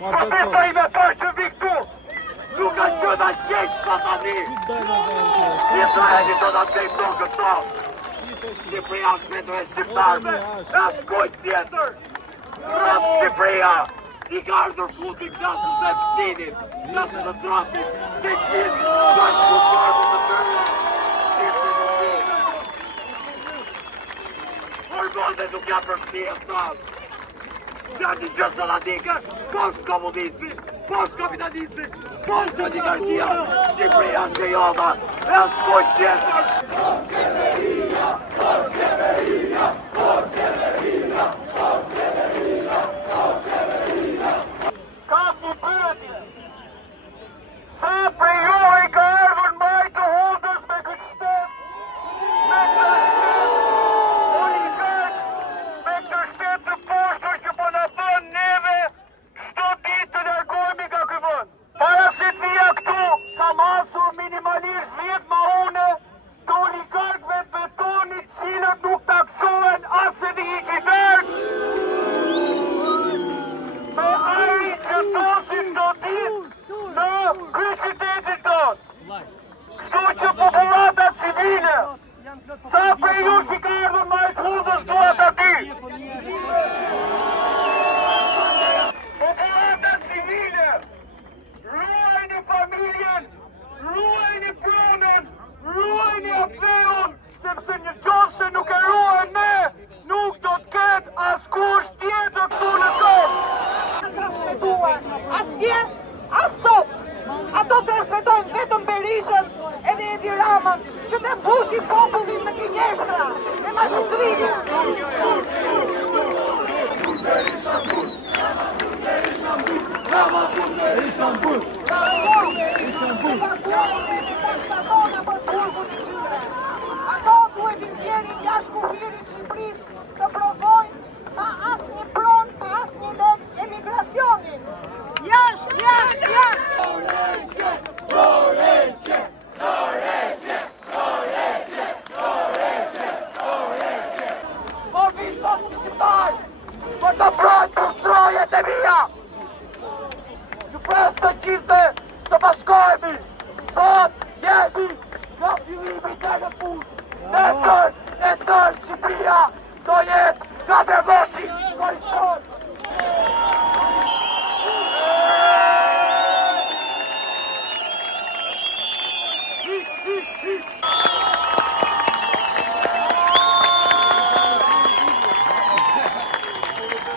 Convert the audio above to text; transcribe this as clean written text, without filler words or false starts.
shpërbeta ime për që vi këtu. Nuk ka qënë a shkesh satani. Izraeli do da të do këto. Shqipëria është vetëm e shqiptarëve. E s'kujt tjetër. Rap Shqipëria. I ka ardhur futi klasës e pështinit, klasës e trapit, të qitë, ka shkuparë të tërë. Hormonde nuk janë për fëmijë tanë. Janë një gjë salatike, post komunismi, post kapitalismi, post oligarkia, Shqipëria është e jona, e s'kujt tjetër. Post Shqipëria, post Shqipëria, post Shqipëria, post Shqipëria, post Shqipëria. Kam një pyetje. Sa për ju i ka ardhur maj të hundës me këtë shtet, me këtë shtet oligark, me këtë shtet të poshtër që po na bën neve çdo ditë të largohemi nga ky vend. Para se të vija këtu, kam asur minimalisht 10 mahune të oligarkëve të betonit, cilët nuk taksohen as e një qitark. Me ajri që dosin do ditë në këtë qytetin tonë. Kështu që populata civile, sa për ju që ka ardhur majtë hundës duhet ati. Populata civile, ruajni familjen, ruajni pronën, ruajni aferun, sepse një qoftë se nuk e ruajnë ne, nuk do të ketë askush tjetër këtu në tonë. Asnjë, as sot. Ato të respektojnë vetëm Berishën edhe Edi Ramën, që të mbushin popullin me gënjeshtra, me mashtrimje. Ato duhet i nxjerrin jashtë kufirit Shqipërisë të provojnë pa asnjë pronë, pa asnjë lek emigracionin. Jashtë! Oreqe! Oreqe! Oreqe! Oreqe! Oreqe! Oreqe! Po vishto të shqiptarë, për të brojtë për strojet e mija. Që pres të qiste të bashkojmi, sot jemi nga fillimi të në punë. Nesër Shqipëria do jetë nga Vermoshi,